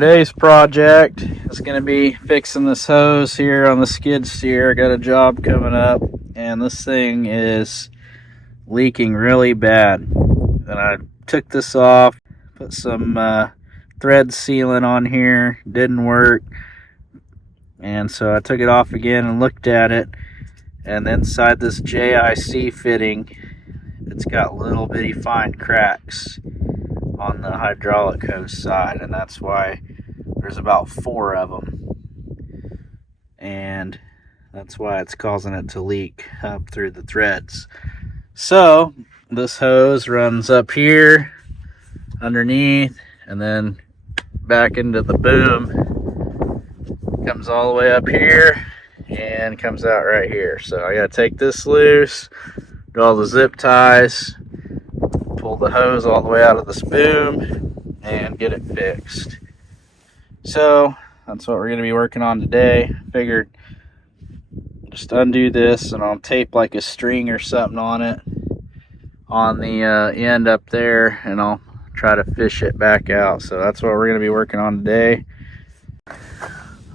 today's project is going to be fixing this hose here on the skid steer. I got a job coming up and this thing is leaking really bad. And I took this off, put some thread sealant on here, didn't work. And so I took it off again and looked at it. And inside this JIC fitting, it's got little bitty fine cracks on the hydraulic hose side, and that's why there's about 4 of them, and that's why it's causing it to leak up through the threads. So this hose runs up here underneath and then back into the boom, comes all the way up here and comes out right here. So I gotta take this loose, do all the zip ties, pull the hose all the way out of this boom and get it fixed. So that's what we're going to be working on today. Figured just undo this and I'll tape like a string or something on it on the end up there, and I'll try to fish it back out. So that's what we're going to be working on today.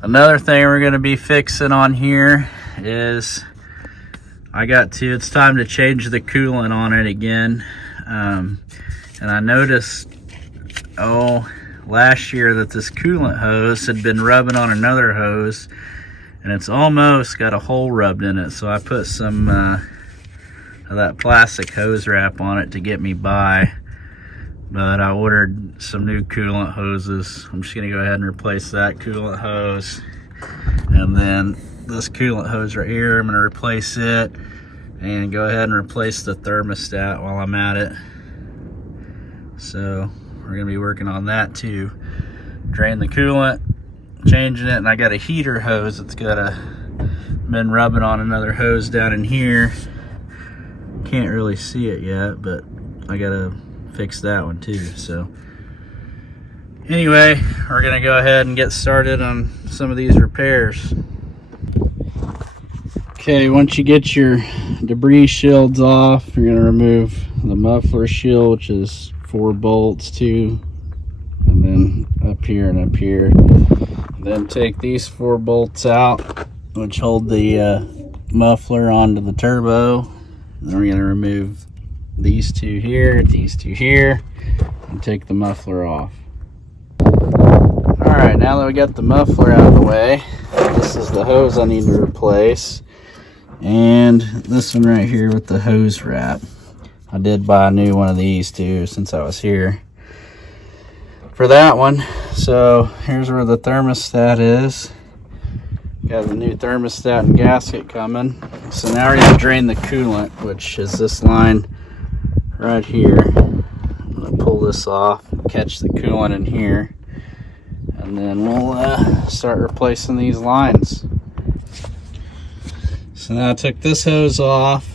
Another thing we're going to be fixing on here is it's time to change the coolant on it again. And I noticed last year that this coolant hose had been rubbing on another hose and it's almost got a hole rubbed in it. So I put some of that plastic hose wrap on it to get me by, but I ordered some new coolant hoses. I'm just gonna go ahead and replace that coolant hose, and then this coolant hose right here, I'm gonna replace it and go ahead and replace the thermostat while I'm at it. So we're gonna be working on that too. Drain the coolant, changing it, and I got a heater hose that's been rubbing on another hose down in here. Can't really see it yet, but I gotta fix that one too. So anyway, we're gonna go ahead and get started on some of these repairs. Okay, once you get your debris shields off, you're gonna remove the muffler shield, which is 4 bolts, 2, and then up here and up here. Then take these 4 bolts out, which hold the muffler onto the turbo. Then we're gonna remove these 2 here, these 2 here, and take the muffler off. All right, now that we got the muffler out of the way, this is the hose I need to replace. And this one right here with the hose wrap. I did buy a new one of these too since I was here for that one. So here's where the thermostat is. Got the new thermostat and gasket coming. So now we're going to drain the coolant, which is this line right here. I'm going to pull this off, catch the coolant in here, and then we'll start replacing these lines. So now I took this hose off,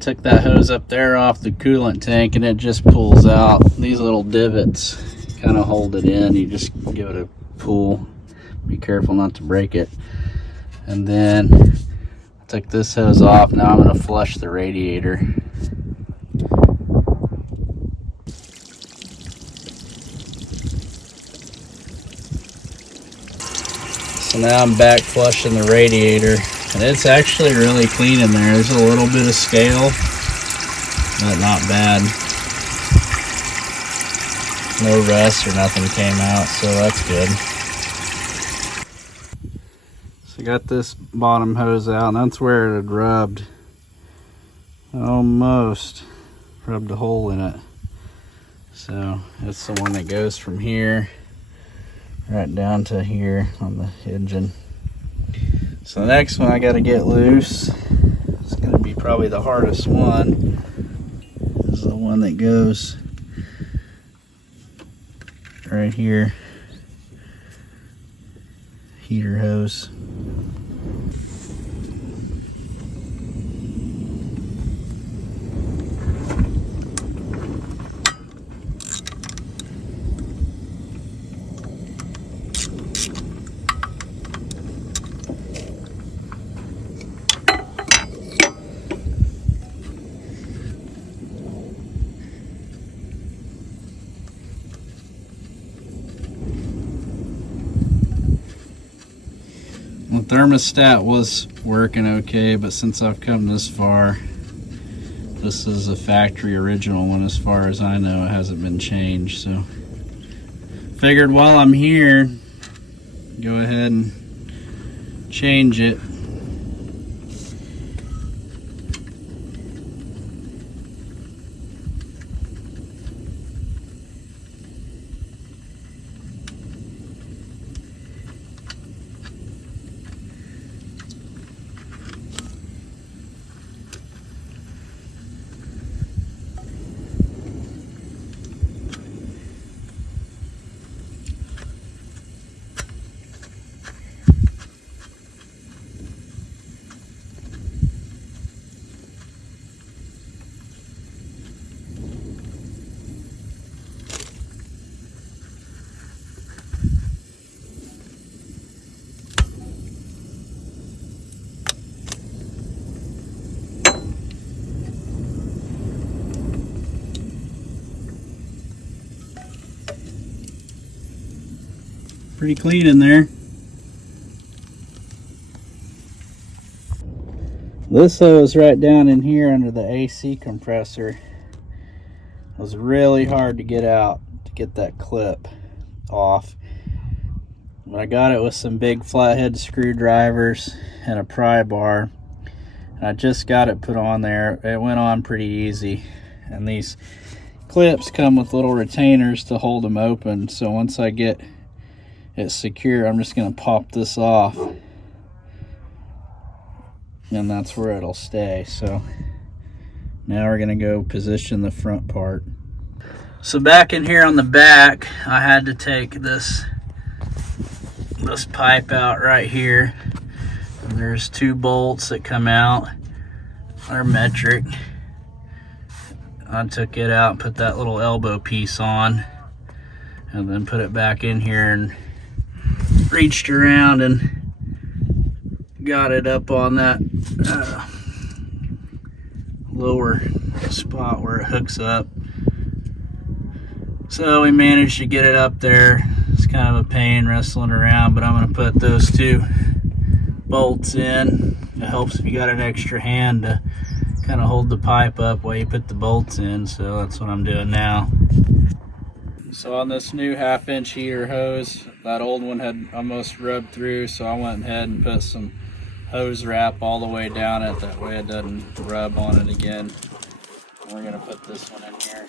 took that hose up there off the coolant tank, and it just pulls out. These little divots kind of hold it in. You just give it a pull. Be careful not to break it. And then I took this hose off. Now I'm going to flush the radiator. So now I'm back flushing the radiator, and it's actually really clean in there. There's a little bit of scale, but not bad. No rust or nothing came out, so that's good. So I got this bottom hose out, and that's where it had rubbed. Almost rubbed a hole in it. So it's the one that goes from here right down to here on the engine. So the next one I got to get loose. It's going to be probably the hardest one. This is the one that goes right here. Heater hose. The thermostat was working okay, but since I've come this far, this is a factory original one as far as I know. It hasn't been changed, so figured while I'm here, go ahead and change it. Pretty clean in there. This hose right down in here under the AC compressor was really hard to get out, to get that clip off. But I got it with some big flathead screwdrivers and a pry bar. And I just got it put on there. It went on pretty easy. And these clips come with little retainers to hold them open. So once I get it's secure, I'm just going to pop this off, and that's where it'll stay. So now we're going to go position the front part. So back in here on the back, I had to take this pipe out right here. And there's 2 bolts that come out. They're metric. I took it out and put that little elbow piece on, and then put it back in here and reached around and got it up on that lower spot where it hooks up. So we managed to get it up there. It's kind of a pain wrestling around, but I'm going to put those 2 bolts in. It helps if you got an extra hand to kind of hold the pipe up while you put the bolts in, so that's what I'm doing now. So on this new 1/2-inch heater hose, that old one had almost rubbed through, so I went ahead and put some hose wrap all the way down it, that way it doesn't rub on it again. And we're going to put this one in here.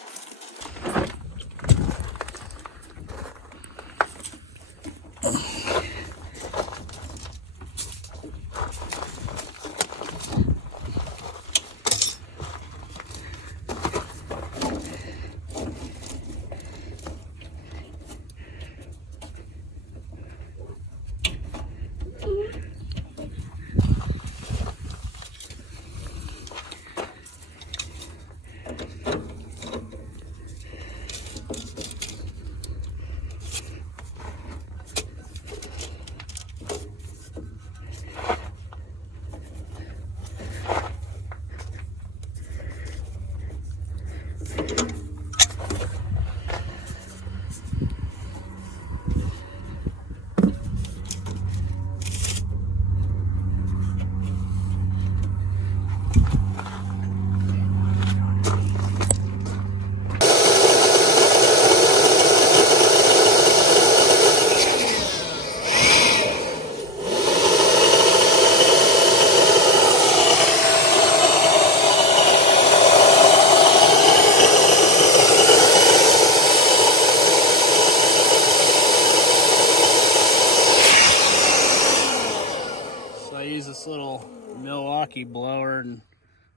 Blower and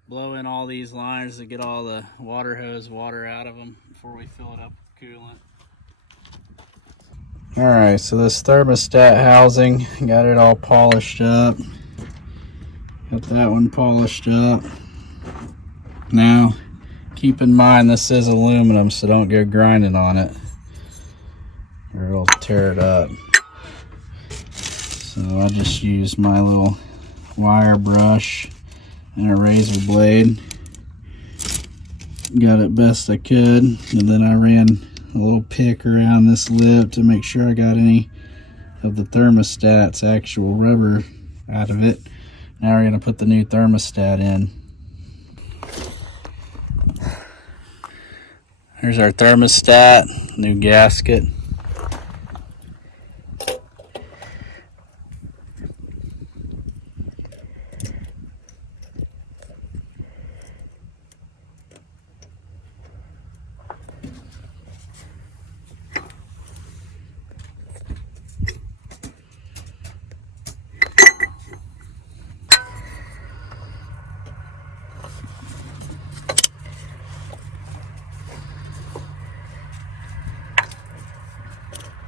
blow in all these lines to get all the water hose water out of them before we fill it up with coolant. Alright, so this thermostat housing, got it all polished up. Got that one polished up. Now, keep in mind this is aluminum, so don't go grinding on it or it'll tear it up. So I just used my little wire brush and a razor blade. Got it best I could, and then I ran a little pick around this lip to make sure I got any of the thermostat's actual rubber out of it. Now we're going to put the new thermostat in. Here's our thermostat, new gasket.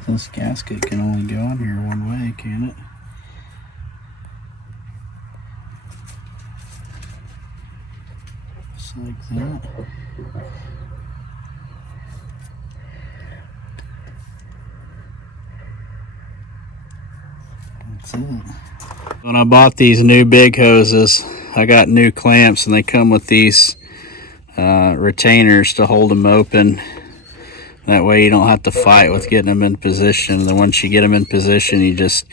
This gasket can only go on here one way, can it? Just like that. That's it. When I bought these new big hoses, I got new clamps, and they come with these retainers to hold them open. That way you don't have to fight with getting them in position. And then once you get them in position, you just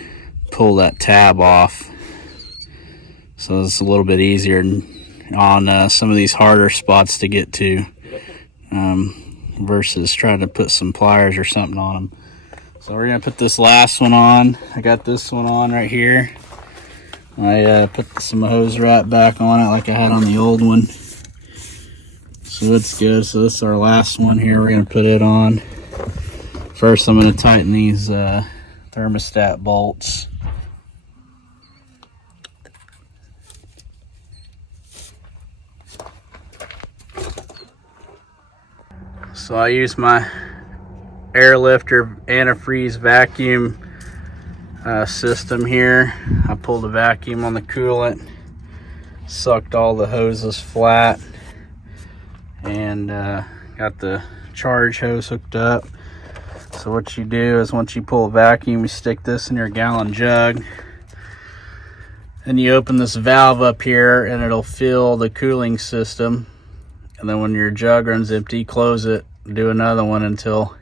pull that tab off. So it's a little bit easier on some of these harder spots to get to, versus trying to put some pliers or something on them. So we're going to put this last one on. I got this one on right here. I put some hose right back on it like I had on the old one. So it's good. So this is our last one here. We're going to put it on. First, I'm going to tighten these thermostat bolts. So I use my airlifter antifreeze vacuum system here. I pulled the vacuum on the coolant, sucked all the hoses flat, and got the charge hose hooked up. So what you do is once you pull a vacuum, you stick this in your gallon jug, and you open this valve up here and it'll fill the cooling system. And then when your jug runs empty, close it, do another one until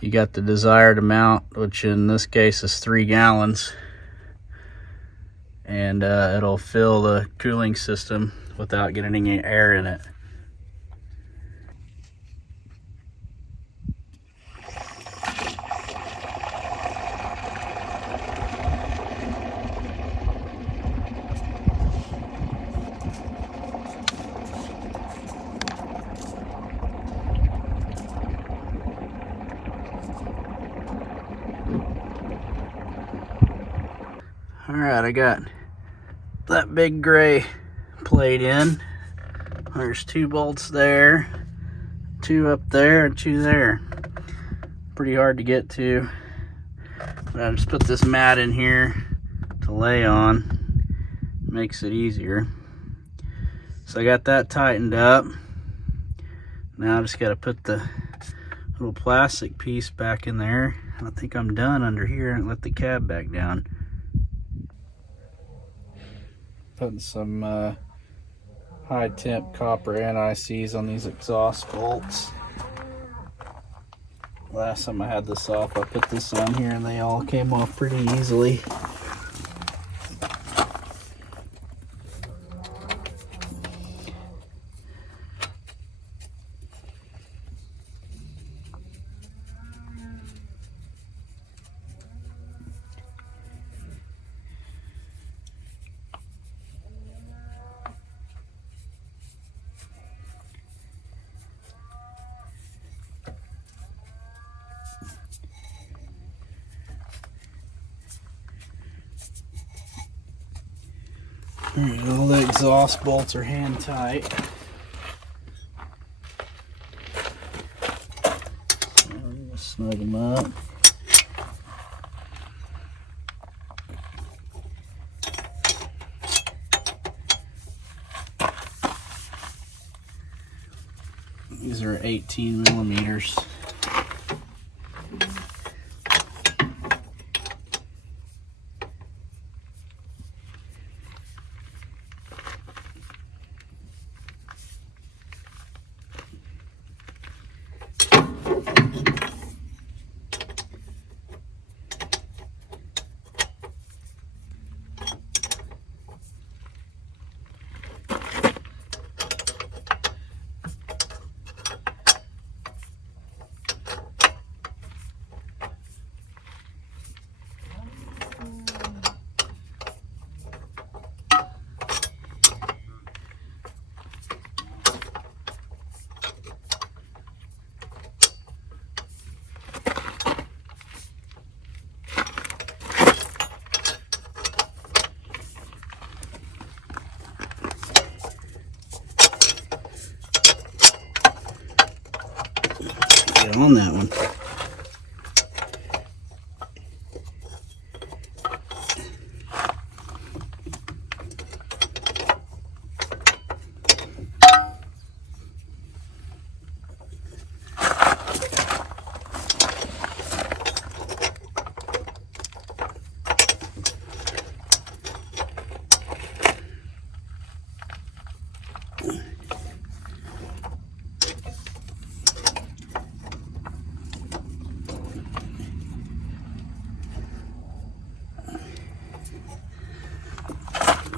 you got the desired amount, which in this case is 3 gallons. And it'll fill the cooling system without getting any air in it. Alright, I got that big gray plate in. There's 2 bolts there, 2 up there, and 2 there. Pretty hard to get to. But I just put this mat in here to lay on. Makes it easier. So I got that tightened up. Now I just got to put the little plastic piece back in there. I think I'm done under here, and let the cab back down. Putting some high temp copper NICs on these exhaust bolts. Last time I had this off, I put this on here and they all came off pretty easily. Alright, all the exhaust bolts are hand tight. I'm gonna snug them up. These are 18 millimeters. on that one.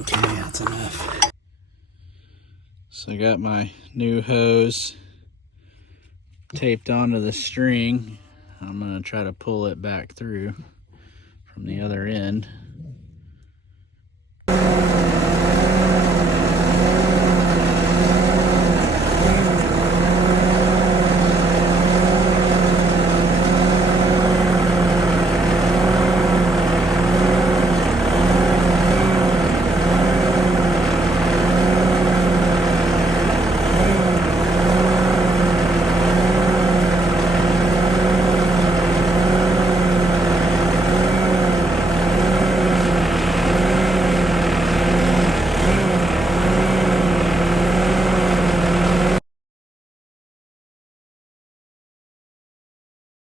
Okay, that's enough. So I got my new hose taped onto the string. I'm going to try to pull it back through from the other end.